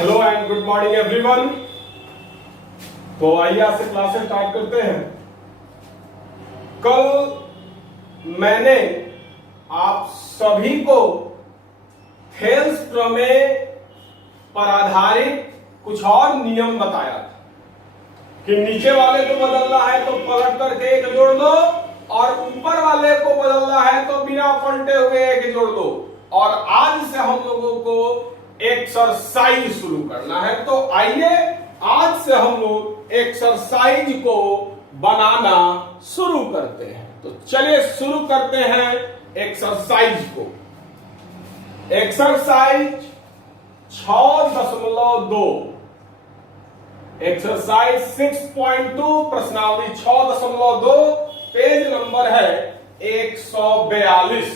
Hello and good morning everyone. तो आइए आज से क्लासेस स्टार्ट करते हैं। कल मैंने आप सभी को थेल्स प्रमेय पर आधारित कुछ और नियम बताया था कि नीचे वाले को बदलना है तो पलट करके एक जोड़ दो और ऊपर वाले को बदलना है तो बिना पलटे हुए एक जोड़ दो। और आज से हम लोगों को एक्सरसाइज शुरू करना है। तो आइए आज से हम लोग एक्सरसाइज को बनाना शुरू करते हैं। तो चलिए शुरू करते हैं एक्सरसाइज को। एक्सरसाइज 6.2 एक्सरसाइज 6.2 प्रश्नावली 6.2 पेज नंबर है 142।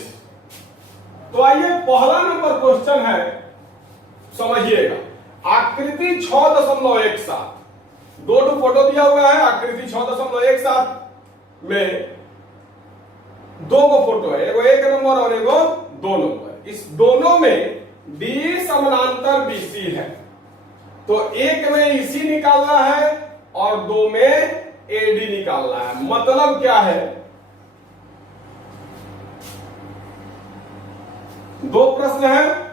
तो आइए पहला नंबर क्वेश्चन है, समझिएगा। आकृति 6.17 दो फोटो दिया हुआ है। आकृति 6.17 में दो फोटो है, एगो 1 नंबर और एगो 2 नंबर। इस दोनों में डी समानांतर बीसी है। तो एक में ईसी निकालना है और 2 में एडी निकालना है। मतलब क्या है, दो प्रश्न है।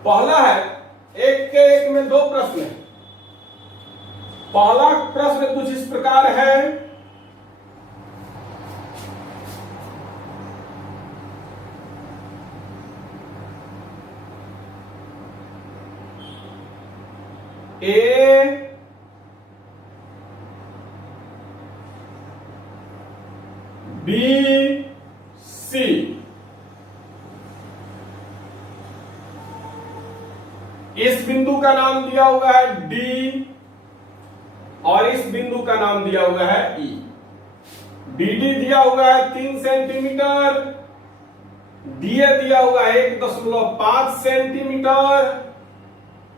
पहला है एक के एक में दो प्रश्न है। पहला प्रश्न कुछ इस प्रकार है, ए बी सी, इस बिंदु का नाम दिया हुआ है डी और इस बिंदु का नाम दिया हुआ है ई। बीडी दिया हुआ है 3 सेंटीमीटर, डीए दिया हुआ है 1.5 सेंटीमीटर,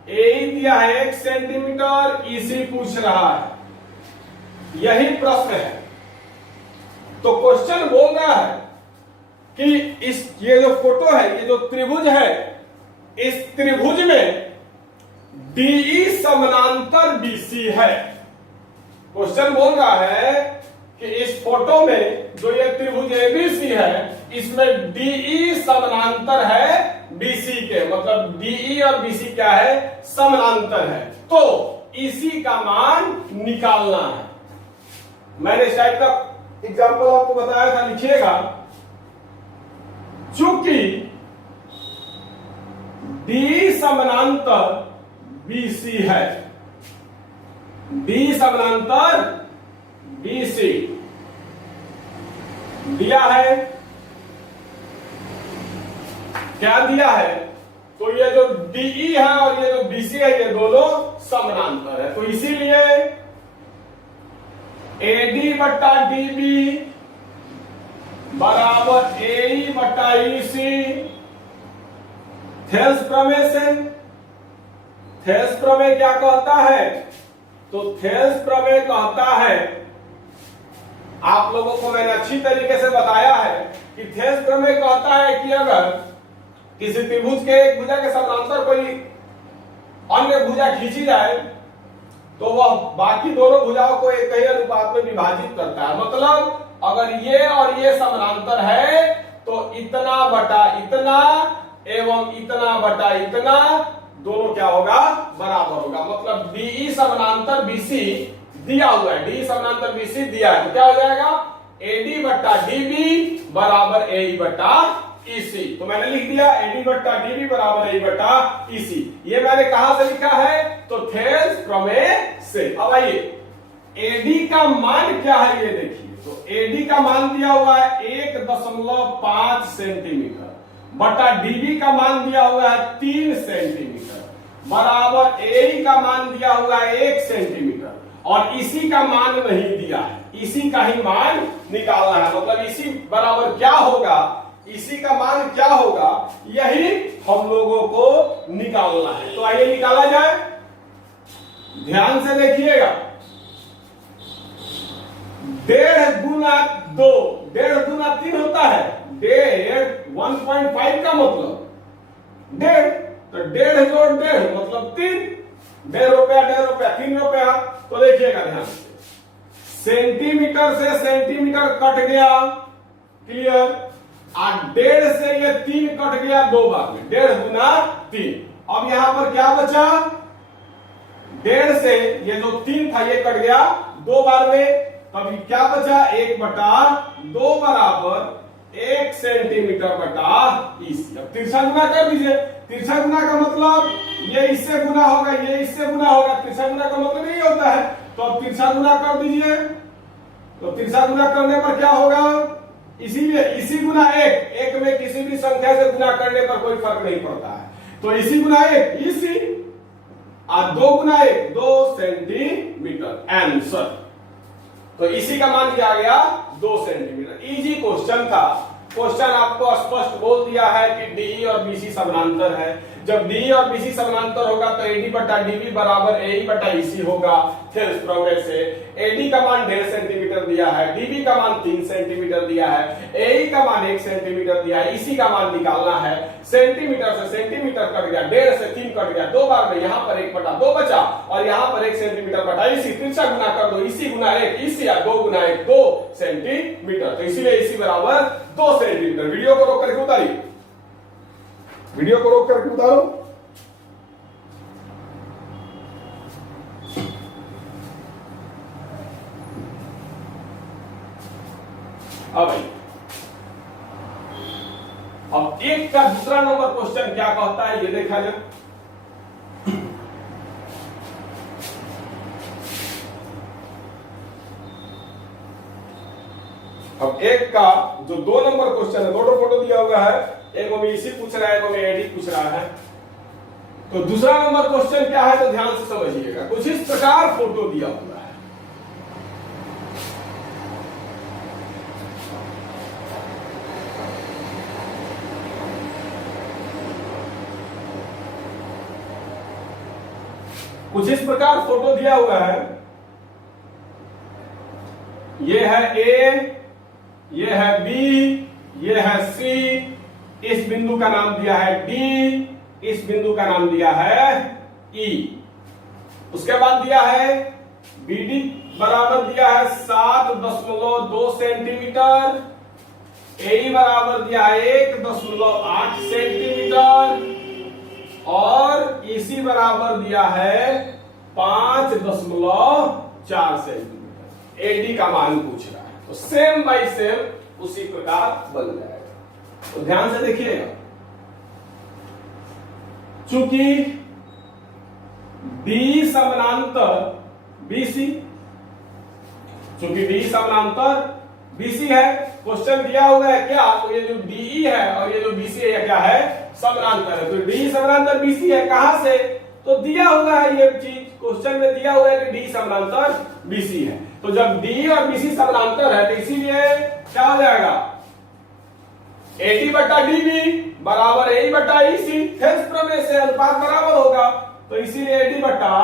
ए दिया है 1 सेंटीमीटर, ईसी पूछ रहा है। यही प्रश्न है। तो क्वेश्चन बोल रहा है कि ये जो फोटो है, ये जो त्रिभुज है, इस त्रिभुज में डीई समानांतर बीसी है। क्वेश्चन बोल रहा है कि इस फोटो में जो ये त्रिभुज एबीसी है, इसमें डीई समानांतर है बीसी के। मतलब डीई और बीसी क्या है, समानांतर है। तो इसी का मान निकालना है। मैंने इस टाइप का एग्जाम्पल आपको बताया था, लिखिएगा। चूंकि डी समानांतर बीसी है, डी समानांतर बीसी दिया है, क्या दिया है, तो ये जो डीई है और ये जो बीसी है, ये दोनों समानांतर है। तो इसीलिए एडी बट्टा डीबी बराबर एई बट्टा ईसी। थेल्स प्रमेय से, थेल्स प्रमेय क्या कहता है, तो थेल्स प्रमेय कहता है, आप लोगों को मैंने अच्छी तरीके से बताया है कि थेल्स प्रमेय कहता है कि अगर किसी त्रिभुज के एक भुजा के समानांतर कोई अन्य भुजा खींची जाए तो वह बाकी दोनों भुजाओं को एक ही अनुपात में विभाजित करता है। मतलब अगर ये और ये समानांतर है तो इतना बटा इतना एवं इतना बटा इतना दोनों क्या होगा, बराबर होगा। मतलब डीई समानांतर बीसी दिया हुआ है, डी समानांतर बीसी दिया है, तो क्या हो जाएगा, एडी बट्टा डीबी बराबर एई बट्टा ईसी। तो मैंने लिख दिया एडी बट्टा डीबी बराबर एई बट्टा ईसी। ये मैंने कहां से लिखा है, तो थेल्स प्रमेय से। अब आइए एडी का मान क्या है, ये देखिए। तो एडी का मान दिया हुआ है 1.5 सेंटीमीटर बटा डीबी का मान दिया हुआ है 3 सेंटीमीटर बराबर एई का मान दिया हुआ है 1 सेंटीमीटर और इसी का मान नहीं दिया है, इसी का ही मान निकालना है। मतलब इसी बराबर क्या होगा, इसी का मान क्या होगा, यही हम लोगों को निकालना है। तो आइए निकाला जाए, ध्यान से देखिएगा। 1.5 गुना 2, 1.5 गुना 3 होता है, 1.5 का मतलब 1.5 तो 1.5 जोड़ 1.5 मतलब 3, 1.5 रुपया 1.5 रुपया 3 रुपया। तो देखिएगा ध्यान से, सेंटीमीटर से सेंटीमीटर कट गया, क्लियर। 1.5 से ये 3 कट गया 2 बार में, 1.5 गुना 3। अब यहां पर क्या बचा, 1.5 से ये जो 3 था ये कट गया 2 बार में, तब क्या बचा 1/2 बराबर 1 सेंटीमीटर बटा इसी। अब तिरछा गुना कर दीजिए। तिरछा गुना का मतलब ये इससे गुना होगा, ये इससे गुना होगा। तिरछा गुना का मतलब यही होता है। तो अब तिरछा गुना कर दीजिए। तो तिरछा गुना करने पर क्या होगा, इसीलिए इसी गुना 1 में किसी भी संख्या से गुना करने पर कोई फर्क नहीं पड़ता है। तो इसी गुना 1 इसी, और 2 गुना 1 2 सेंटीमीटर आंसर। तो इसी का मान क्या आ गया 2 सेंटीमीटर। इजी क्वेश्चन था। क्वेश्चन आपको स्पष्ट बोल दिया है कि डीई और बीसी समानांतर है। जब डीई और बीसी समानांतर होगा तो एडी बटा डीबी बराबर एई बटा ईसी होगा। थेल्स प्रमेय से एडी का मान 1.5 सेंटीमीटर दिया है, डीबी का मान 3 सेंटीमीटर दिया है, एई का मान 1 सेंटीमीटर दिया है, ईसी का मान निकालना है। सेंटीमीटर से सेंटीमीटर कट गया, 1.5 से 3 कट गया 2 बार में, यहाँ पर 1/2 बचा और यहाँ पर 1 सेंटीमीटर बटा ईसी। तिरछा गुना कर दो, ईसी गुना 1 ईसी, 2 गुना 1 2 सेंटीमीटर। तो इसीलिए ईसी बराबर 2 सेंटीमीटर। वीडियो को रोक करके उतारिए, वीडियो को रोक करके उतारो। अब एक का दूसरा नंबर क्वेश्चन क्या कहता है ये देखा जाए। अब एक का जो 2 नंबर क्वेश्चन है, दोनों फोटो दिया हुआ है, एक में इसी पूछ रहा है, एक में एडी पूछ रहा है। तो दूसरा नंबर क्वेश्चन क्या है तो ध्यान से समझिएगा। कुछ इस प्रकार फोटो दिया हुआ है। कुछ इस प्रकार फोटो दिया हुआ है। ये है ए, ये है बी, ये है सी, इस बिंदु का नाम दिया है डी, इस बिंदु का नाम दिया है ई। उसके बाद दिया है बीडी बराबर दिया है 7.2 सेंटीमीटर, ए बराबर दिया है 1.8 सेंटीमीटर और इसी बराबर दिया है 5.4 सेंटीमीटर। एडी का मान पूछ रहा है तो सेम बाय सेम उसी प्रकार बन जाएगा। तो ध्यान से देखिएगा, चूंकि डी समानांतर बीसी, चूंकि डी समानांतर बीसी है, क्वेश्चन दिया हुआ है क्या, तो ये जो डीई है और ये जो बीसी है क्या है, समानांतर है। तो डी समानांतर बीसी है, कहां से, तो दिया हुआ है ये चीज, क्वेश्चन में दिया हुआ है कि डी समानांतर बीसी है। तो जब डी और बीसी समानांतर है तो इसीलिए क्या हो जाएगा, एडी बटा डीबी बराबर ए बटा ईसी। थेल्स प्रमेय से अनुपात बराबर होगा, तो इसीलिए एडी बटा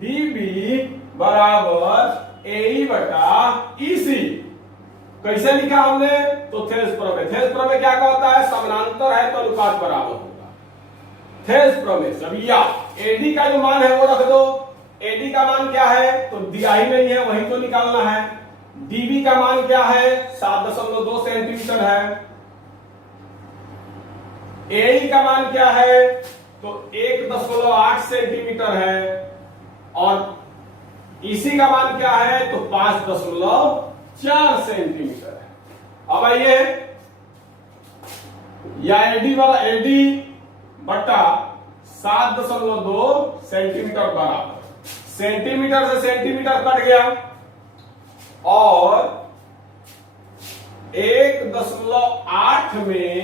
डीबी बराबर ए बटा ईसी। कैसे लिखा हमने, तो थेल्स प्रमेय। थेल्स प्रमेय क्या कहता है, समानांतर है तो अनुपात बराबर होगा। थेल्स प्रमेय से अभी या एडी का जो मान है वो रख दो। एडी का मान क्या है, तो दिया ही नहीं है, वही तो निकालना है। डीबी का मान क्या है, 7.2 सेंटीमीटर है। ए का मान क्या है, तो 1.8 सेंटीमीटर है और इसी का मान क्या है, तो 5.4 सेंटीमीटर है। अब आइए या एडी बटा 7.2 सेंटीमीटर बराबर, सेंटीमीटर से सेंटीमीटर कट गया और 1.8 में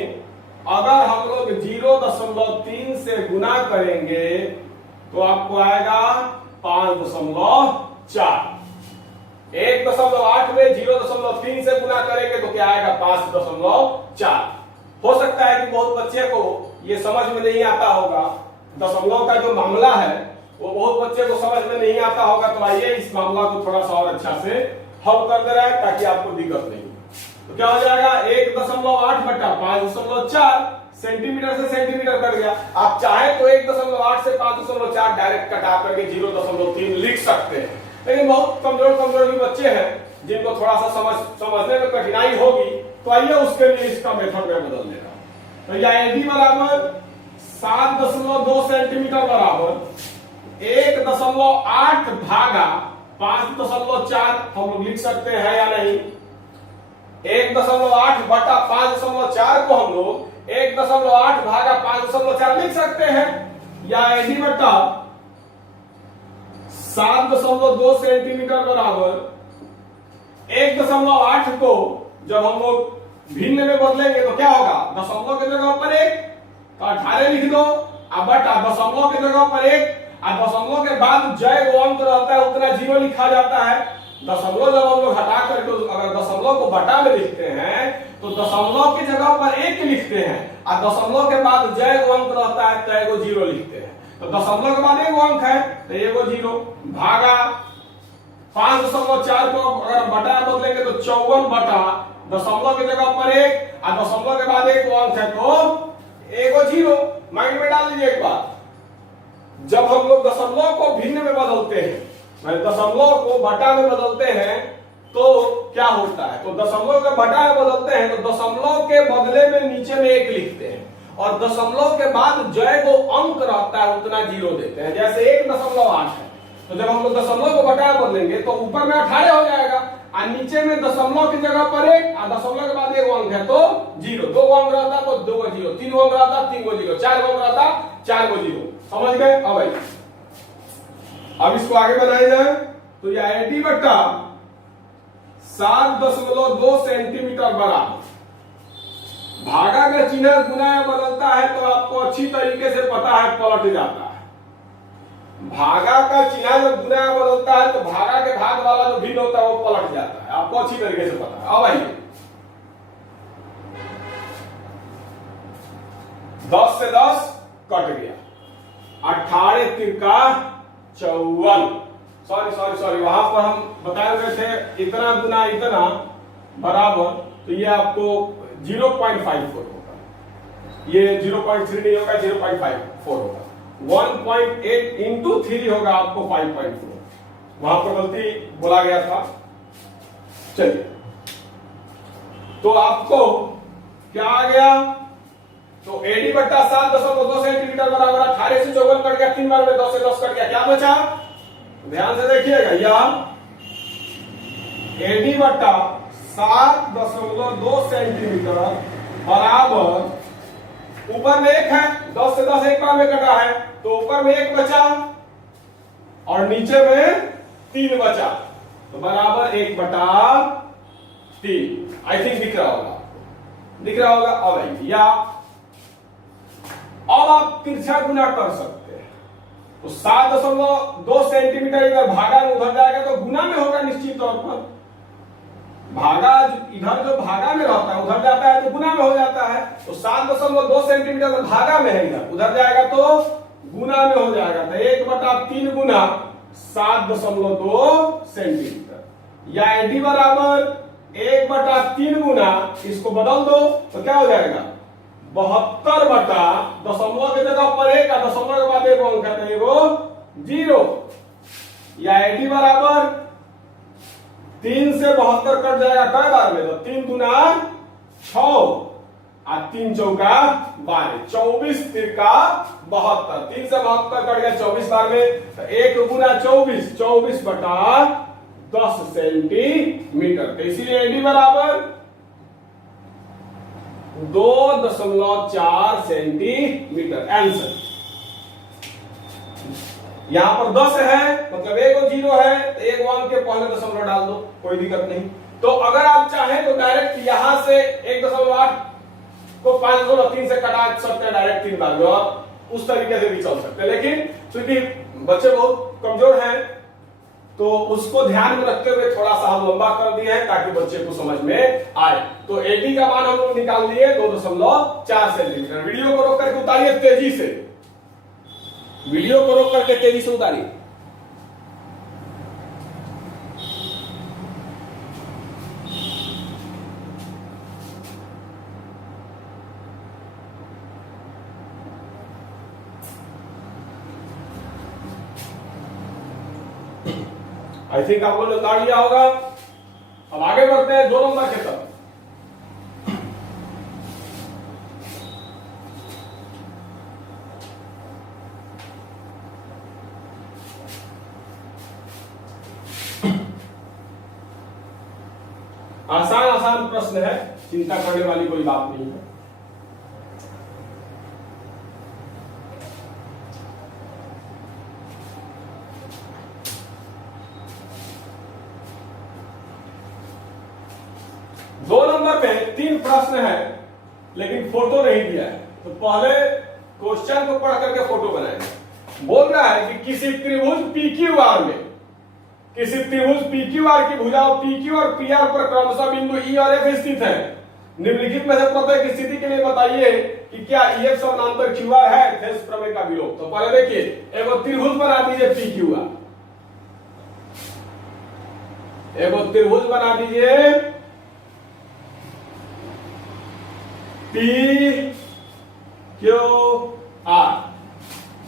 अगर हम लोग 0.3 से गुना करेंगे तो आपको आएगा 5.4। 1.8 में 0.3 से गुना करेंगे तो क्या आएगा, 5.4। हो सकता है कि बहुत बच्चे को ये समझ में नहीं आता होगा, दशमलव का जो मामला है वो बहुत बच्चे को समझ में नहीं आता होगा। तो आइए इस मामला को थोड़ा सा और अच्छा से हल कर दे रहा है ताकि आपको दिक्कत नहीं। तो क्या हो जाएगा 1.8 बटा 5.4 सेंटीमीटर से सेंटीमीटर कट गया। आप चाहे तो 1.8 से 5.4 डायरेक्ट कटा करके 0.3 लिख सकते हैं, लेकिन बहुत कमजोर भी बच्चे हैं जिनको थोड़ा सा समझने में कठिनाई होगी, तो आइए उसके लिए इसका मेथड में बदल देगा। तो या एडी बराबर 7.2 सेंटीमीटर बराबर 1.8 भागा 5.4 हम लोग लिख सकते हैं या नहीं। 1.8 बटा 5.4 को हम लोग 1.8 भागा 5.4 लिख सकते हैं, या एडी बटा 7.2 सेंटीमीटर बराबर 1.8 को जब हम लोग भिन्न में बदलेंगे तो क्या होगा, दशमलव की जगह पर 1 तो 18 लिख दो, अब बटा दशमलव की जगह पर 1 और दशमलव के बाद जय वो अंक रहता है उतना 0 लिखा जाता है। दशमलव जब हम लोग हटा करके अगर दशमलव को बटा में लिखते हैं तो दशमलव की जगह पर 1 लिखते हैं और दशमलव के बाद जय वो अंक रहता है तो एगो 0 लिखते हैं। तो दशमलव के बाद एगो अंक है तो एगो 0 भागा 5.4 को अगर बटा बदलेंगे तो 54 बटा दशमलव की जगह पर 1 और दशमलव के बाद एक अंक है तो एगो 0। माइंड में डाल लीजिए एक बात, जब हम लोग दशमलव को भिन्न में बदलते हैं, दशमलव को बटा में बदलते हैं तो क्या होता है, तो दशमलव के बटा में बदलते हैं तो दशमलव के बदले में नीचे में 1 लिखते हैं और दशमलव के बाद जय को अंक रहता है उतना 0 देते हैं। जैसे 1.8 है तो जब हम लोग दशमलव को बटा में बदलेंगे तो ऊपर में 18 हो जाएगा और नीचे में दशमलव की जगह पर 1 और दशमलव के बाद एक अंक है तो 0, 2 अंक रहता तो 2 0, 3 अंक रहता 3 0, 4 अंक रहता 4 0। समझ गए? अब भाई अब इसको आगे बढ़ाया जाए तो यह एडी बटा 7.2 सेंटीमीटर बराबर भागा का चिन्ह गुना में बदलता है तो आपको अच्छी तरीके से पता है पलट जाता है। भागा का चिन्ह जब गुना में बदलता है तो भागा के भाग वाला जो भिन्न होता है वो पलट जाता है, आपको अच्छी तरीके से पता है। अब आइए 10 से 10 कट गया, 18 तिरका 54, सॉरी वहां पर हम बताए हुए थे इतना गुना इतना बराबर, तो ये आपको 0.54 होगा, ये 0.3 नहीं होगा 0.54 होगा। 1.8 इंटू 3 होगा आपको 5.4, वहां पर गलती बोला गया था। चलिए तो आपको क्या आ गया, तो एडी बट्टा 7.2 सेंटीमीटर बराबर 18 से 54 कट गया, 3 बार में 10 से 10 कट गया, क्या बचा, ध्यान से देखिएगा, यह एडी बट्टा 7.2 सेंटीमीटर बराबर ऊपर में 1 है, 10 से 10 एक बार में कटा है तो ऊपर में 1 बचा और नीचे में 3 बचा तो बराबर 1 बटा 3। आई थिंक दिख रहा होगा, दिख रहा होगा। अब या अब आप तिरछा गुना कर सकते हैं तो 7.2 सेंटीमीटर इधर भागा में उधर जाएगा तो गुना में होगा निश्चित तौर पर, भागा इधर जो भागा में रहता है उधर जाता है तो गुना में हो जाता है, तो 7.2 सेंटीमीटर भागा में है इधर उधर जाएगा तो गुना में हो जाएगा, तो 1 बटा 3 गुना 7.2 सेंटीमीटर, या एडी बराबर 1 बटा 3 गुना, इसको बदल दो तो क्या हो जाएगा 72 बटा दशमलव की जगह पर 1 और दशमलव के बाद एक अंक है तो एगो 0, या एडी बराबर 3 से 72 कट जाएगा कई बार में, तो 3 गुना 6 और 3 चौका 12, 24 तिरका 72, 3 से 72 कट गया 24 बार में, तो 1 गुना 24, 24 बटा 10 सेंटीमीटर, तो इसीलिए एडी बराबर 2.4 सेंटीमीटर। आंसर यहां पर 10 है मतलब एक 0 है तो एक अंक के पहले दशमलव डाल दो, कोई दिक्कत नहीं। तो अगर आप चाहें तो डायरेक्ट यहां से 1.8 को 5.3 से कटा सकते हैं डायरेक्ट 3 बार में, और उस तरीके से भी चल सकते हैं, लेकिन क्योंकि बच्चे बहुत कमजोर हैं तो उसको ध्यान में रखते हुए थोड़ा सा हम लंबा कर दिए हैं ताकि बच्चे को समझ में आए। तो एडी का मान हम लोग निकाल दिए 2.4 सेंटीमीटर। वीडियो को रोक करके उतारिए तेजी से, वीडियो को रोक करके तेजी से उतारिए। आई थिंक आप लोगों ने उतार लिया होगा। अब आगे बढ़ते हैं 2 नंबर की तरफ। आसान आसान प्रश्न है, चिंता करने वाली कोई बात नहीं है। दो नंबर में 3 प्रश्न है लेकिन फोटो नहीं दिया है, तो पहले क्वेश्चन को पढ़ करके फोटो बनाएंगे। बोल रहा है कि किसी त्रिभुज PQR में, किसी त्रिभुज PQR की भुजाओं PQ और PR पर क्रमशः बिंदु E और F स्थित है। निम्नलिखित में से प्रत्येक स्थिति के लिए बताइए कि क्या EF समानांतर QR है। थेल्स प्रमेय का विलोम। तो पहले देखिए, एगो त्रिभुज बना दीजिए PQR, एगो त्रिभुज बना दीजिए PQR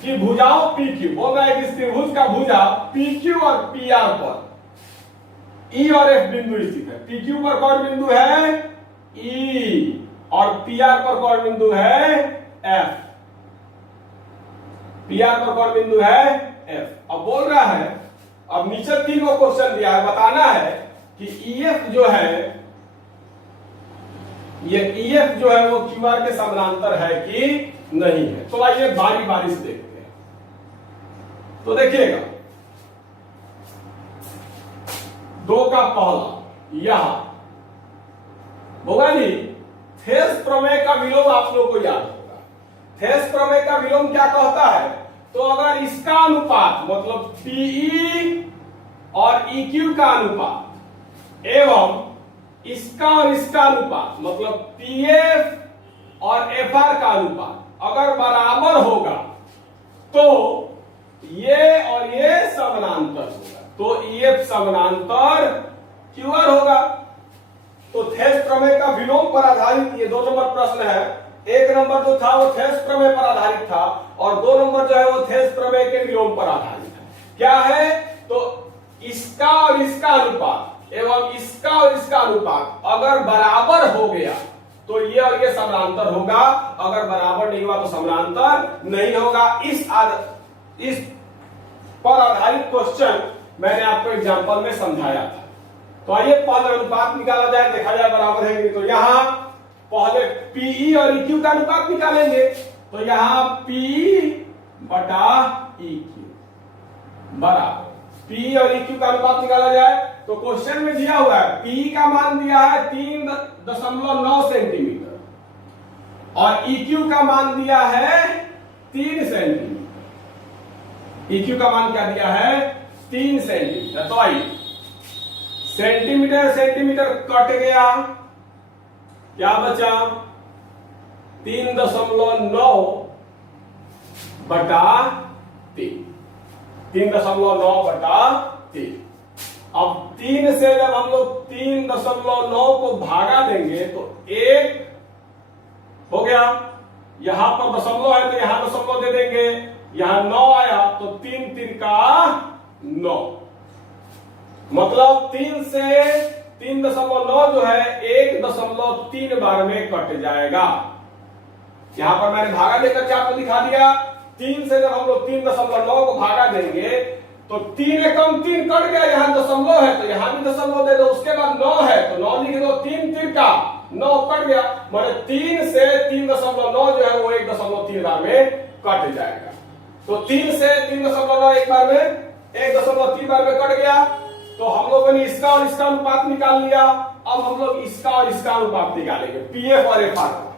की भुजाओं PQ। बोल रहा है कि इस त्रिभुज का भुजा PQ और PR पर E और F बिंदु स्थित है। PQ पर कौन बिंदु है? E और PR पर कौन बिंदु है? F। PR पर कौन बिंदु है? F। अब बोल रहा है, अब नीचे 3 को क्वेश्चन दिया है, बताना है कि EF जो है, ये EF जो है वो QR के समानांतर है कि नहीं है। तो आइए बारी बारी से देखते हैं। तो देखिएगा, 2 का पहला यहां होगा जी, थेल्स प्रमेय का विलोम आप लोग को याद होगा। थेल्स प्रमेय का विलोम क्या कहता है? तो अगर इसका अनुपात मतलब PE और EQ का अनुपात एवं इसका और इसका अनुपात मतलब PF और FR का अनुपात अगर बराबर होगा तो ये और ये समानांतर होगा, तो EF समानांतर QR होगा। तो थेल्स प्रमेय का विलोम पर आधारित ये 2 नंबर प्रश्न है। 1 नंबर जो था वो थेल्स प्रमेय पर आधारित था और 2 नंबर जो है वो थेल्स प्रमेय के विलोम पर आधारित है। क्या है? तो इसका और इसका अनुपात एवं इसका और इसका अनुपात अगर बराबर हो गया तो ये और ये समानांतर होगा, अगर बराबर नहीं हुआ तो समानांतर नहीं होगा। इस पर आधारित क्वेश्चन मैंने आपको एग्जांपल में समझाया था। तो आइए पहले अनुपात निकाला जाए, देखा जाए बराबर है कि। तो यहां पहले PE और EQ का अनुपात निकालेंगे। तो यहां PE बटा EQ बराबर PE और EQ का अनुपात निकाला जाए। तो क्वेश्चन में दिया हुआ है PE का मान दिया है 3.9 सेंटीमीटर और EQ का मान दिया है 3 सेंटीमीटर। EQ का मान क्या दिया है? 3 सेंटीमीटर। तो आइए, सेंटीमीटर सेंटीमीटर कट गया, क्या बचा? 3.9 बटा 3, 3.9 बटा 3। अब 3 से जब हम लोग 3.9 को भागा देंगे तो 1 हो गया। यहां पर दशमलव है तो यहां दशमलव दे देंगे, यहां 9 आया तो 3 तिरका 9, मतलब 3 से 3.9 जो है 1.3 बार में कट जाएगा। यहां पर मैंने भागा देकर के आपको दिखा दिया। 3 से जब हम लोग 3.9 को भागा देंगे तो 3 एकम 3 कट गया, यहां दशमलव है तो यहां भी दशमलव दे दो। उसके बाद 9 है तो 9 लिख दो, 3 तिरका 9 कट गया, मतलब 3 से 3.9 जो है वो 1.3 बार में कट जाएगा। तो 3 से 3.9 एक बार में 1.3 बार में कट गया। तो हम लोगों ने इसका और इसका अनुपात निकाल लिया। अब हम लोग इसका और इसका अनुपात निकालेंगे, PF और FR का।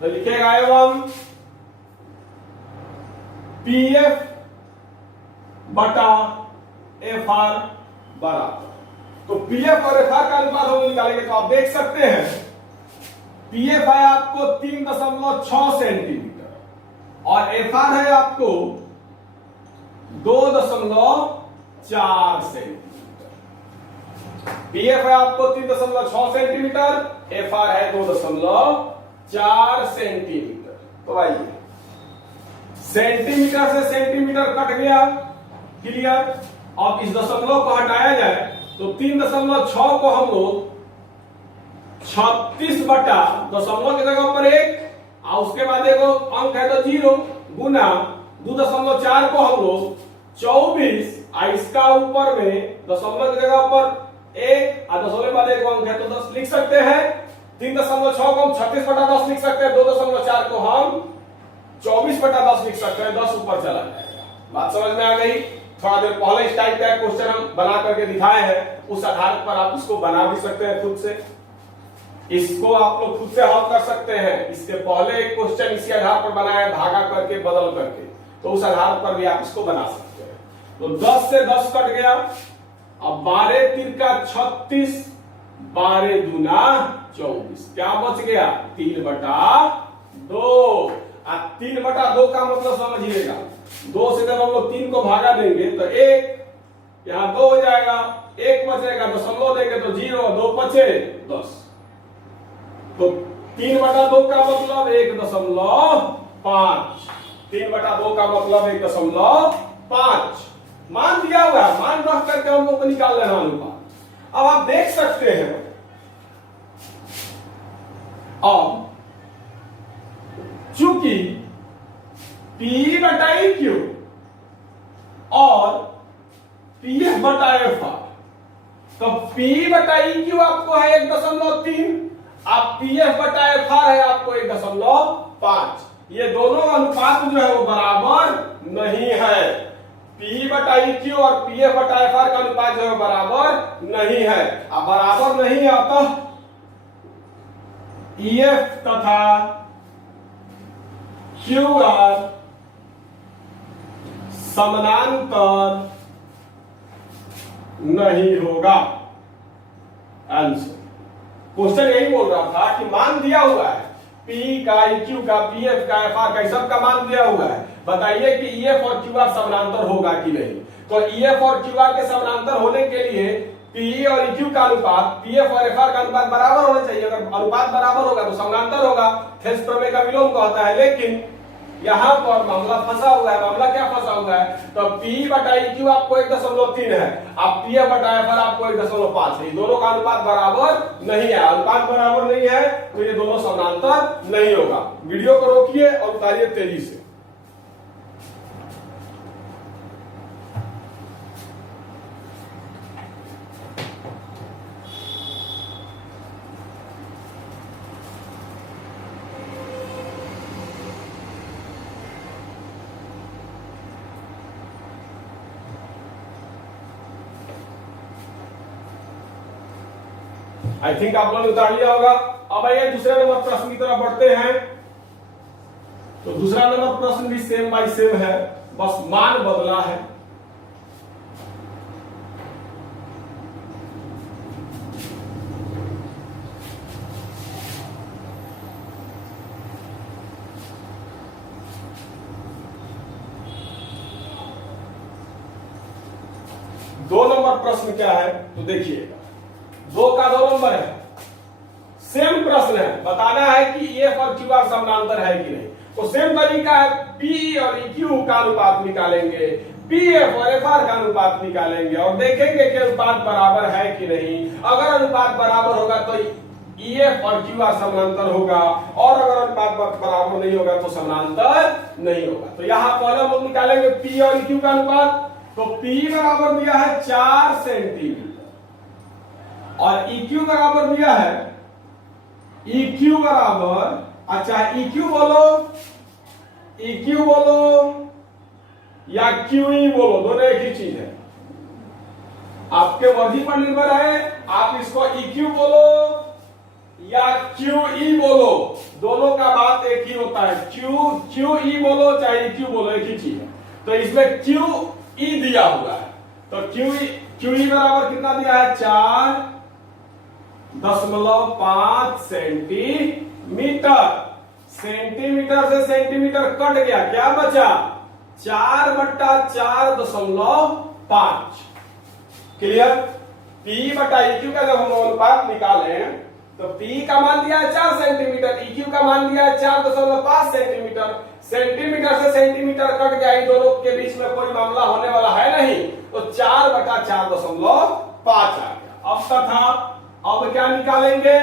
तो लिखेगा एवं PF बटा FR बराबर, तो PF और FR का अनुपात हम निकालेंगे। तो आप देख सकते हैं PF है आपको 3.6 सेंटीमीटर और FR है आपको 2.4 सेंटीमीटर। PF है आपको 3.6 सेंटीमीटर, FR है 2.4 सेंटीमीटर। तो आइए, सेंटीमीटर से सेंटीमीटर कट गया, क्लियर। अब इस दशमलव को हटाया जाए तो 3.6 को हम लोग 36 बटा दशमलव की जगह पर 1 और उसके बाद एक अंक है तो 0 गुना 2.4 को हम लोग 24 और इसका ऊपर में दशमलव की जगह पर 1 और दशमलव के बाद एक अंक है तो 10 लिख सकते हैं। 3.6 को हम 36 बटा 10 लिख सकते हैं। 2.4 को हम 24 बटा 10 लिख सकते हैं। 10 ऊपर चला जाएगा। बात समझ में आ गई। थोड़ा देर पहले इस टाइप का क्वेश्चन हम बना करके दिखाए हैं, उस आधार पर आप इसको बना भी सकते हैं खुद से। इसको आप लोग खुद से हल कर सकते हैं। इसके पहले एक क्वेश्चन इसी आधार पर बनाया है, भागा करके बदल करके, तो उस आधार पर भी आप इसको बना सकते हैं। तो 10 से 10 कट गया। अब 12 तिरका 36, 12 दूना 24, क्या बच गया 3/2। 3/2 का मतलब समझिएगा, 2 से जब हम लोग 3 को भागा देंगे तो 1, यहां 2 हो जाएगा, 1 बचेगा, दशमलव देंगे तो 0, 2 बचे 10। तो 3/2 का मतलब 1.5। 3/2 का मतलब 1.5 मान दिया हुआ है। मान रख करके हम लोग को निकाल लेना अनुपात। अब आप देख सकते हैं, अब चूंकि P/Q और PF/F, तो P/EQ आपको है 1.3, अब PF/F है आपको 1.5। ये दोनों अनुपात जो है वो बराबर नहीं है। P/EQ और PF/F का अनुपात जो है बराबर नहीं है। अब बराबर नहीं है, अतः EF तथा QR समानांतर नहीं होगा। आंसर क्वेश्चन यही बोल रहा था कि मान दिया हुआ है, P का, EQ का, PF का, FR का, सब का मान दिया हुआ है। बताइए कि EF और QR समानांतर होगा कि नहीं। तो EF और QR के समानांतर होने के लिए PE और EQ का अनुपात, PF और FR का अनुपात बराबर होना चाहिए। अगर अनुपात बराबर होगा तो समानांतर होगा, थेल्स प्रमेय का विलोम कहता है। लेकिन यहां पर मामला फंसा हुआ है। मामला क्या फंसा हुआ है, तो P/EQ आपको 1.3 है, अब PF/FR आपको 1.5 है। दोनों का अनुपात बराबर नहीं है। अनुपात बराबर नहीं है तो ये दोनों समानांतर नहीं होगा। वीडियो को रोकिए और उतारिए तेजी से। आई थिंक आप लोगों ने उतार लिया होगा। अब आइए दूसरे नंबर प्रश्न की तरफ बढ़ते हैं। तो दूसरा नंबर प्रश्न भी सेम बाय सेम है, बस मान बदला है। दो नंबर प्रश्न क्या है तो देखिएगा, 2 का 2 नंबर है, सेम प्रश्न है। बताना है कि EF और QR समानांतर है कि नहीं। तो सेम तरीका है, PE और EQ का अनुपात निकालेंगे, PF और FR का अनुपात निकालेंगे और देखेंगे कि अनुपात बराबर है कि नहीं। अगर अनुपात बराबर होगा तो EF और QR समानांतर होगा, और अगर अनुपात बराबर नहीं होगा तो समानांतर नहीं होगा। तो यहां पहले हम लोग निकालेंगे P और EQ का अनुपात। तो P बराबर दिया है 4 सेंटीमीटर और EQ बराबर दिया है, EQ बराबर, अच्छा EQ बोलो, EQ बोलो या QE बोलो, दोनों एक ही चीज है, आपके मर्जी पर निर्भर है। आप इसको EQ बोलो या QE बोलो, दोनों का बात एक ही होता है। QE बोलो चाहे EQ बोलो, एक ही चीज है। तो इसमें QE दिया हुआ है, तो QE बराबर कितना दिया है 4.5 सेंटीमीटर। सेंटीमीटर से सेंटीमीटर कट गया, क्या बचा 4/4.5। क्लियर। P/EQ का जब हम अनुपात निकालें तो पी का मान दिया है 4 सेंटीमीटर, EQ का मान दिया है 4.5 सेंटीमीटर। सेंटीमीटर से सेंटीमीटर कट गया, इन दोनों के बीच में कोई मामला होने वाला है नहीं, तो 4/4.5 आ गया। अब तथा अब क्या निकालेंगे,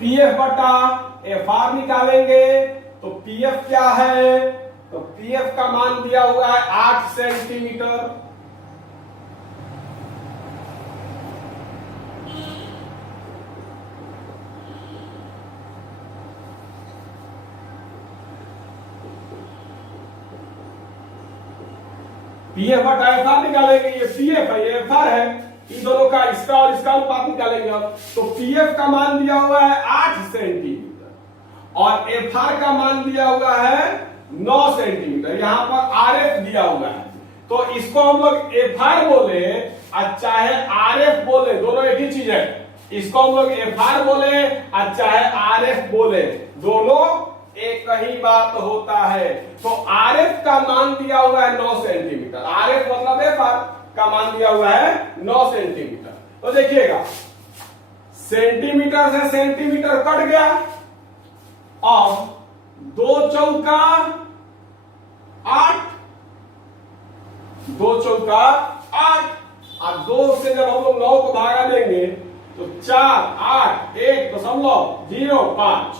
PF बटा FR निकालेंगे। तो PF क्या है, तो PF का मान दिया हुआ है 8 सेंटीमीटर। PF बटा FR निकालेंगे, ये PF है ये FR है, इन दोनों का इसका और इसका अनुपात निकालेंगे। अब तो PF का मान दिया हुआ है 8 सेंटीमीटर और FR का मान दिया हुआ है 9 सेंटीमीटर। यहां पर RF दिया हुआ है, तो इसको हम लोग FR बोले और चाहे RF बोले, दोनों एक ही चीज है। इसको हम लोग FR बोले और चाहे RF बोले, दोनों एक ही बात होता है। तो RF का मान दिया हुआ है 9 सेंटीमीटर, RF मतलब FR का मान दिया हुआ है 9 सेंटीमीटर। तो देखिएगा सेंटीमीटर से सेंटीमीटर कट गया, अब 2 चौका 8, 2 चौका 8 और 2 से जब हम लोग 9 को भागा देंगे तो 4 8 1.05,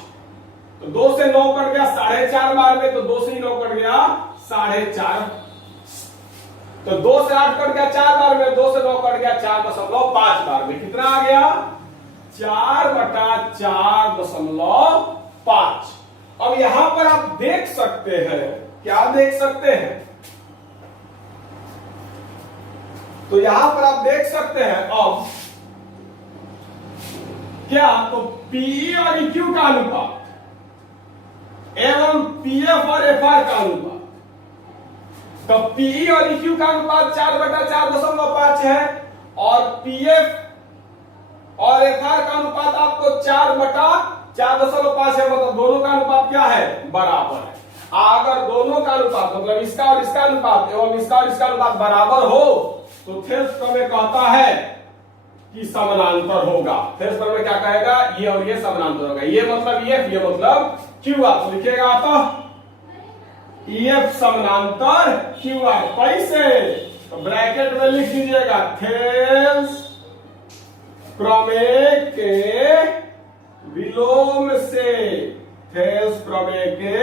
तो 2 से 9 कट गया 4.5 बार में, तो 2 से ही 9 कट गया 4.5, तो 2 से 8 कट गया 4 बार में, 2 से 9 कट गया 4.5 बार में। कितना आ गया, 4/4.5। अब यहां पर आप देख सकते हैं, क्या देख सकते हैं, तो यहां पर आप देख सकते हैं अब क्या, तो PE और EQ का अनुपात एवं PF और FR का अनुपात। तो PE और EQ का अनुपात 4/4.5 है और PF और FR का अनुपात आपको 4/4.5 है, मतलब दोनों का अनुपात क्या है, बराबर है। अगर दोनों का अनुपात मतलब इसका और इसका अनुपात एवं इसका और इसका अनुपात बराबर हो तो थेल्स प्रमेय कहता है कि समानांतर होगा। थेल्स प्रमेय क्या कहेगा, ये और ये समानांतर होगा, ये मतलब EF, ये मतलब QR। तो लिखिएगा आप EF समानांतर QR। कैसे, तो ब्रैकेट में लिख दीजिएगा थेल्स प्रमेय के विलोम से, थेल्स प्रमेय के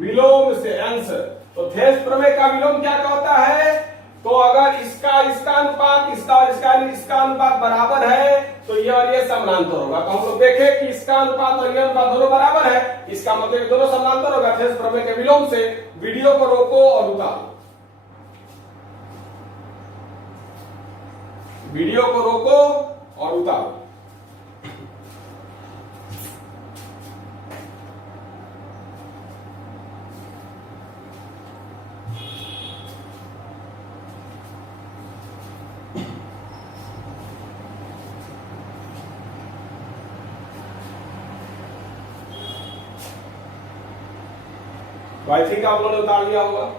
विलोम से आंसर। तो थेल्स प्रमेय का विलोम क्या कहता है, तो अगर इसका इसका अनुपात, इसका और इसका अनुपात बराबर है तो ये और ये समानांतर होगा। तो हम लोग देखें कि इसका अनुपात और ये अनुपात दोनों बराबर है, इसका मतलब दोनों समानांतर होगा। थेल्स प्रमेय के विलोम से। वीडियो को रोको और उतारो, वीडियो को रोको और उतारो। तो आई थिंक आप लोगों ने उतार लिया होगा।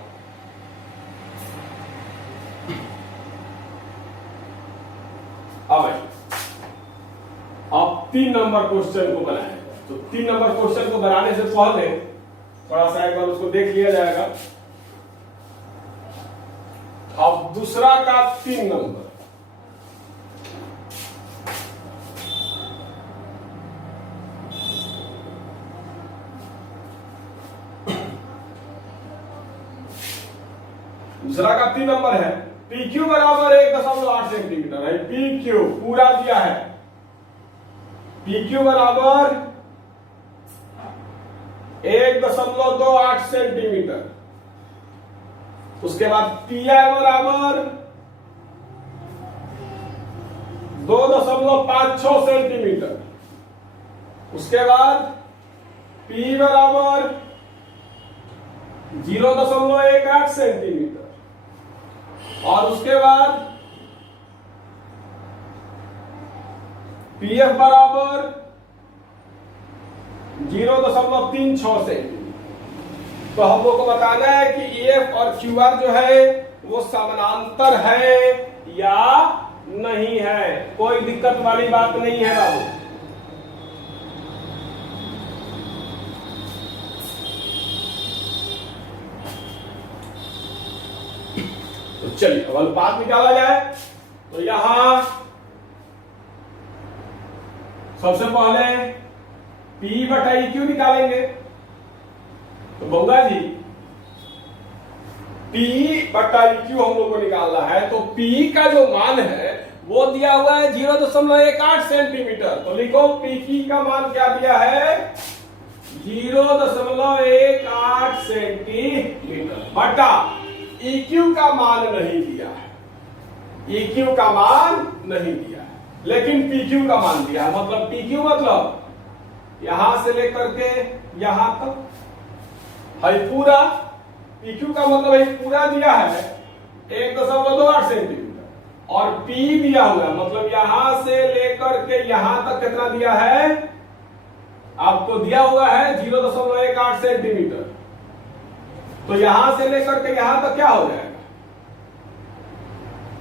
अब 3 नंबर क्वेश्चन को बनाएंगे। तो 3 नंबर क्वेश्चन को बनाने से पहले थोड़ा सा एक बार उसको देख लिया जाएगा। अब दूसरा का 3 नंबर, दूसरा का 3 नंबर है, PQ बराबर 1.8 सेंटीमीटर है। PQ पूरा दिया है, PQ बराबर 1.28 सेंटीमीटर। उसके बाद PI बराबर 2.56 सेंटीमीटर। उसके बाद P बराबर 0.18 सेंटीमीटर और उसके बाद PF बराबर 0.36 सेंटीमीटर। तो हम लोग को बताना है कि EF और QR जो है वो समानांतर है या नहीं है, कोई दिक्कत वाली बात नहीं है बाबू। तो चलिए अब अनुपात निकाला जाए। तो यहां सबसे पहले P बटा EQ निकालेंगे। तो बउआ जी P बटा EQ हम लोग को निकालना है। तो P का जो मान है वो दिया हुआ है 0.18 सेंटीमीटर। तो लिखो P का मान क्या दिया है, 0.18 सेंटीमीटर बटा EQ का मान नहीं दिया है, EQ का मान नहीं दिया है, लेकिन PQ का मान दिया है। मतलब PQ मतलब यहां से लेकर के यहां तक है पूरा, PQ का मतलब है पूरा दिया है 1.28 सेंटीमीटर, और P दिया हुआ मतलब यहां से लेकर के यहां तक कितना दिया है, आपको दिया हुआ है 0.18 सेंटीमीटर। तो यहां से लेकर के यहां तक क्या हो जाएगा,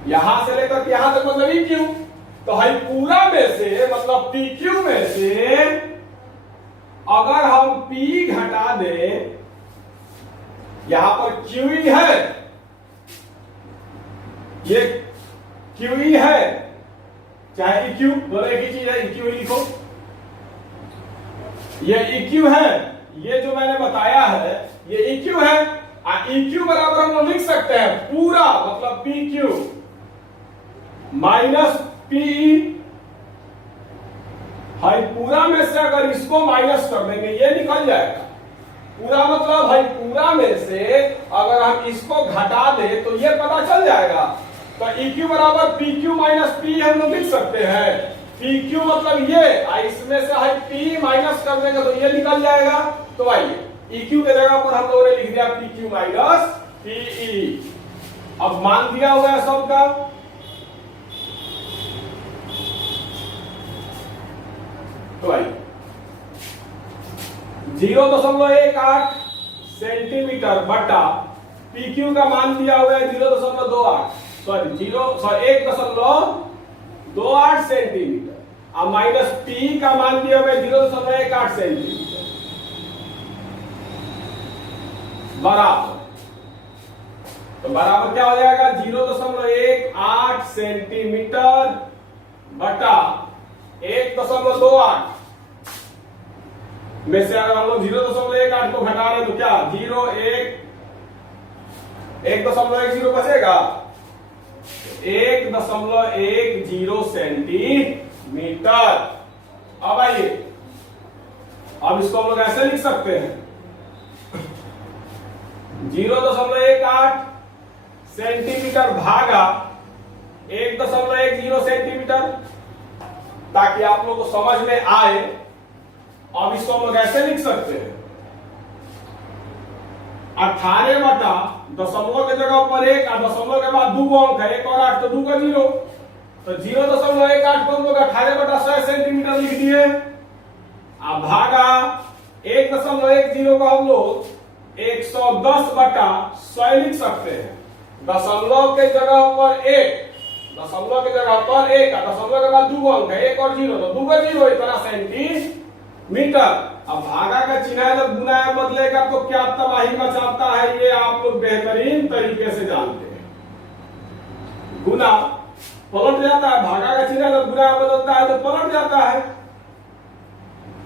यहां से लेकर के यहां तक मतलब EQ। तो है पूरा में से मतलब PQ में से अगर हम P घटा दें, यहां पर QE है, ये QE है चाहे EQ, दोनों एक ही चीज है, EQ लिखो। ये EQ है, ये जो मैंने बताया है ये EQ है। EQ बराबर हम लोग लिख सकते हैं पूरा मतलब PQ माइनस PE। भाई पूरा में से अगर इसको माइनस कर देंगे ये निकल जाएगा। पूरा मतलब भाई पूरा में से अगर हम इसको घटा दें तो ये पता चल जाएगा। तो EQ बराबर PQ माइनस P हम लोग लिख सकते हैं। PQ मतलब ये, इसमें से है P माइनस कर देंगे तो ये निकल जाएगा। तो आइए EQ के जगह पर हम लोगों ने लिख दिया PQ माइनस PE। अब मान दिया हुआ है सबका, तो आइए 0.18 सेंटीमीटर बटा PQ का मान दिया हुआ है 0.28 सॉरी 1.28 सेंटीमीटर और माइनस P का मान दिया हुआ है 0.18 सेंटीमीटर बराबर। तो बराबर क्या हो जाएगा 0.18 सेंटीमीटर बटा 1.28 में से अगर हम लोग 0.18 को घटा रहे तो क्या 1.10 बचेगा, 1.10 सेंटीमीटर। अब आइए अब इसको हम लोग ऐसे लिख सकते हैं 0.18 सेंटीमीटर भागा 1.10 सेंटीमीटर, ताकि आप लोग को समझ में आए। अब इसको हम लोग ऐसे लिख सकते हैं 18 बटा दशमलव के जगह पर 1 और दशमलव के बाद 2 अंक है, 1 और 8 तो 2 का 0। तो 0.18 को हम लोग 18 बटा 100 सेंटीमीटर लिख दिए। अब भागा 1.10 को हम लोग 110 बटा 100 लिख सकते हैं। दशमलव के जगह पर 1, दशमलव के जगह पर 1 और दशमलव के बाद 2 अंक है, 1 और 0 तो 2 का 0 इतना सेंटीमीटर। अब भागा का चिन्ह जब गुना बदलेगा तो क्या तबाही मचाता है ये आप लोग बेहतरीन तरीके से जानते हैं। गुना पलट जाता है, भागा का चिन्ह जब गुना बदलता है तो पलट जाता है।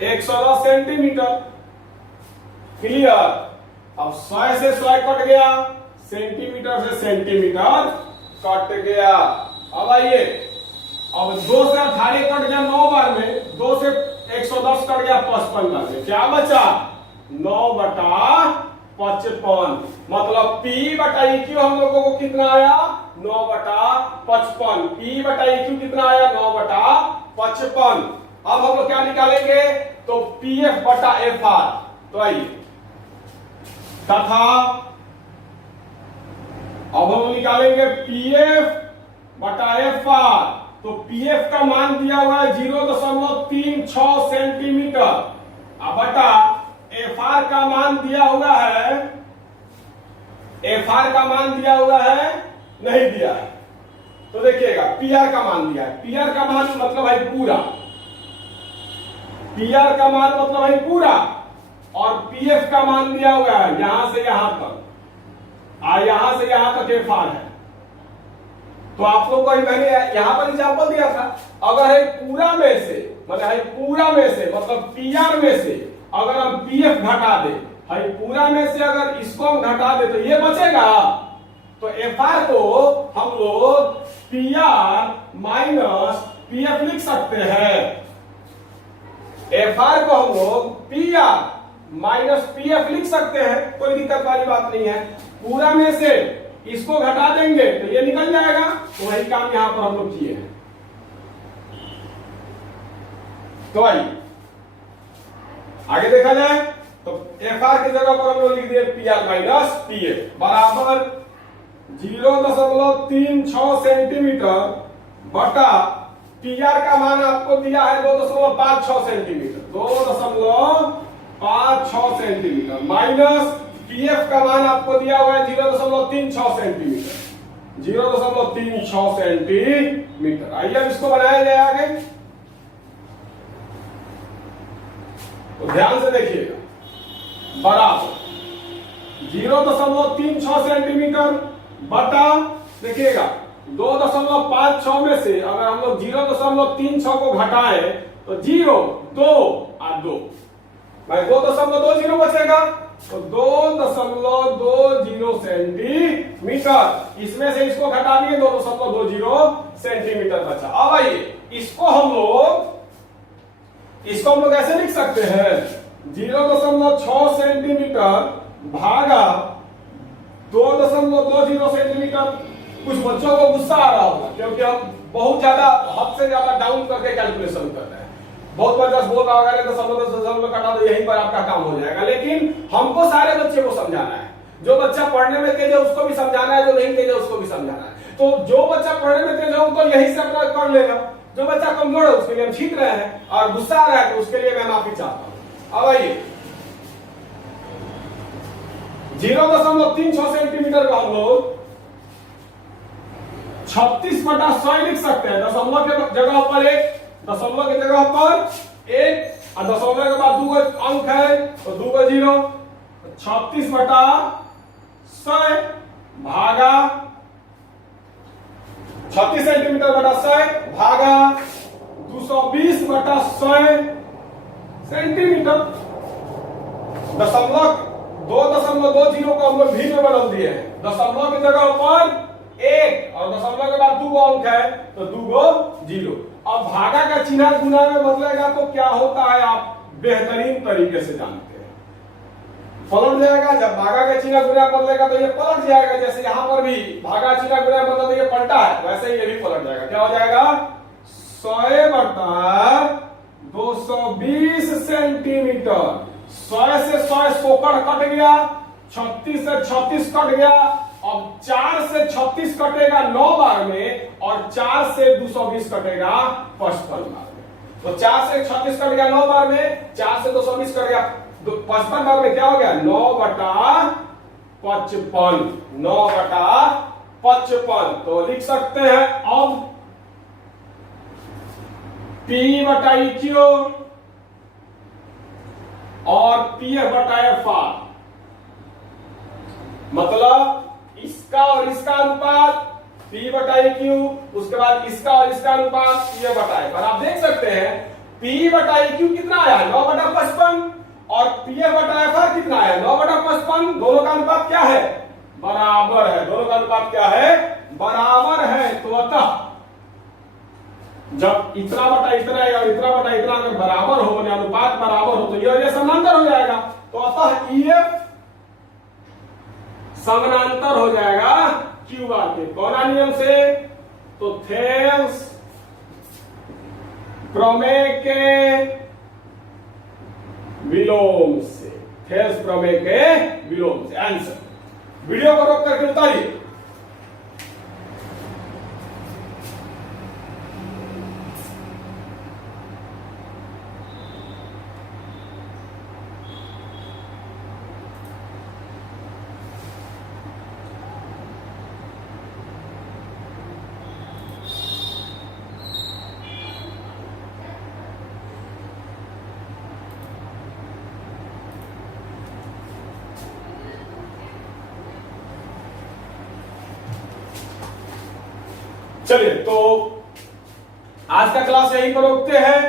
110 सेंटीमीटर क्लियर। अब 100 से 100 कट गया, सेंटीमीटर से सेंटीमीटर कट गया। अब आइए अब 2 से 18 कट गया 9 बार में, 2 से 110 कट गया 55 बार में, क्या बचा 9 बटा 55। मतलब P बटा EQ हम लोगों को कितना आया 9 बटा 55। P बटा EQ कितना आया 9 बटा 55। अब हम लोग क्या निकालेंगे तो PF बटा FR। तो आइए तथा अब हम निकालेंगे PF बटा FR। तो PF का मान दिया हुआ है 0.36 सेंटीमीटर बटा FR का मान दिया हुआ है, FR का मान दिया हुआ है नहीं दिया है। तो देखिएगा पी आर का मान दिया है। पी आर का मान मतलब है पूरा, पी आर का मान मतलब है पूरा, और पी एफ का मान दिया हुआ है यहां से यहां तक, यहां से यहां तक एफ आर है। तो आप लोग को मैंने यहां पर एग्जांपल दिया था, अगर है पूरा में से, मतलब है पूरा में से मतलब पी आर में से अगर हम पी एफ घटा दे, है पूरा में से अगर इसको हम घटा दे तो ये बचेगा। तो एफ आर को हम लोग P R minus P F लिख सकते हैं। एफ आर को हम लोग P R minus P F लिख सकते हैं, कोई दिक्कत वाली बात नहीं है। पूरा में से इसको घटा देंगे तो ये निकल जाएगा। तो वही काम यहां पर हम लोग किए हैं। तो आइए आगे देखा जाए, तो एफ आर की जगह पर हम लोग लिख दिए P R minus P F बराबर 0.36 सेंटीमीटर बटा पी आर का मान आपको दिया है 2.56 centimetre, 2.56 centimetre minus P F का मान आपको दिया हुआ है 0.36 सेंटीमीटर, 0.36 सेंटीमीटर। आइए अब इसको बनाया जाए आगे। तो ध्यान से देखिएगा, बराबर 0.36 सेंटीमीटर बटा, देखिएगा 2.56 में से अगर हम लोग 0.36 को घटाएं तो 0, 2 और 2, भाई 2.20 बचेगा। तो 2.20 सेंटीमीटर, इसमें से इसको घटा दिए 2.20 सेंटीमीटर बचा। अब आइए इसको हम लोग ऐसे लिख सकते हैं 0.6 सेंटीमीटर भागा 2.20 सेंटीमीटर। कुछ बच्चों को गुस्सा आ रहा होगा क्योंकि हम बहुत ज्यादा हद से ज्यादा डाउन करके कैलकुलेशन कर रहे हैं। बहुत बच्चा बोल रहा होगा दशमलव कटा दो, यहीं पर आपका काम हो जाएगा। लेकिन हमको सारे बच्चे को समझाना है। जो बच्चा पढ़ने में तेज है उसको भी समझाना है, जो नहीं तेज है उसको भी समझाना है। तो जो बच्चा पढ़ने में तेज है तो यही से अपना कर लेगा, जो बच्चा कमजोर है उसके लिए हम छीट रहे हैं, और गुस्सा आ रहा है तो उसके लिए मैं माफी चाहता हूं। अब आइए 0.36 सेंटीमीटर का हम लोग 36/100 लिख सकते हैं। दशमलव के जगह पर 1, दशमलव की जगह पर 1 और दशमलव के बाद 2 अंक है तो 2 0, 36/100 भागा 36 सेंटीमीटर बटा 100 भागा 220/100 सेंटीमीटर। दशमलव 2.20 को हम लोग भी में बदल दिए हैं। दशमलव की जगह पर 1 और दशमलव के बाद 2 अंक है तो 2 0। अब भागा का चिन्ह गुना में बदलेगा तो क्या होता है आप बेहतरीन तरीके से जानते हैं, पलट जाएगा। जब भागा का चिन्ह गुना बदलेगा तो ये पलट जाएगा। जैसे यहां पर भी भागा चिन्ह गुना बदल तो ये पलटा है, वैसे ही ये भी पलट जाएगा। क्या हो जाएगा 100/220 सेंटीमीटर। 100 से 100 सोकड़ कट गया, 36 से 36 कट गया। अब 4 से 36 कटेगा 9 बार में, और 4 से 220 कटेगा 55 बार में। तो 4 से 36 कट गया 9 बार में, 4 से 220 कट गया 55 बार में। क्या हो गया 9/55, 9/55। तो लिख सकते हैं अब P/EQ और PF/FR, मतलब इसका और इसका अनुपात P/EQ, उसके बाद इसका और इसका अनुपात PF/FR। आप देख सकते हैं P/EQ कितना आया 9/55 और PF/FR कितना आया 9/55। दोनों का अनुपात क्या है बराबर है, दोनों का अनुपात क्या है बराबर है। तो अतः जब इतना बटा इतना और इतना बटा इतना अगर बराबर हो, अनुपात बराबर हो, तो ये समानांतर हो जाएगा। तो अतः EF समानांतर हो जाएगा QR के। कौन नियम से? तो थेल्स प्रमेय के विलोम से, थेल्स प्रमेय के विलोम से। आंसर वीडियो को रोक करके उतारिए। चलिए, तो आज का क्लास यहीं पर रोकते हैं।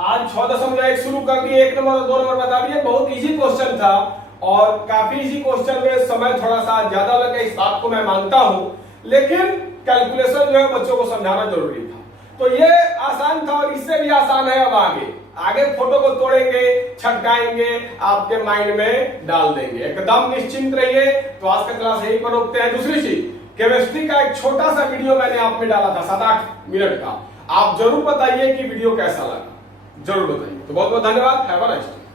आज 6.1 शुरू कर दिए, 1 नंबर 2 नंबर बता दिए। बहुत इजी क्वेश्चन था और काफी इजी क्वेश्चन में समय थोड़ा सा ज्यादा लगे, इस बात को मैं मानता हूं, लेकिन कैलकुलेशन जो है बच्चों को समझाना जरूरी था। तो ये आसान था और इससे भी आसान है। अब आगे फोटो को तोड़ेंगे, छटकाएंगे, आपके माइंड में डाल देंगे। एकदम निश्चिंत रहिए। तो आज का क्लास यहीं पर रोकते हैं। दूसरी चीज, केमिस्ट्री का एक छोटा सा वीडियो मैंने आप में डाला था 7-8 मिनट का। आप जरूर बताइए कि वीडियो कैसा लगा, जरूर बताइए। तो बहुत बहुत धन्यवाद। Have a nice day.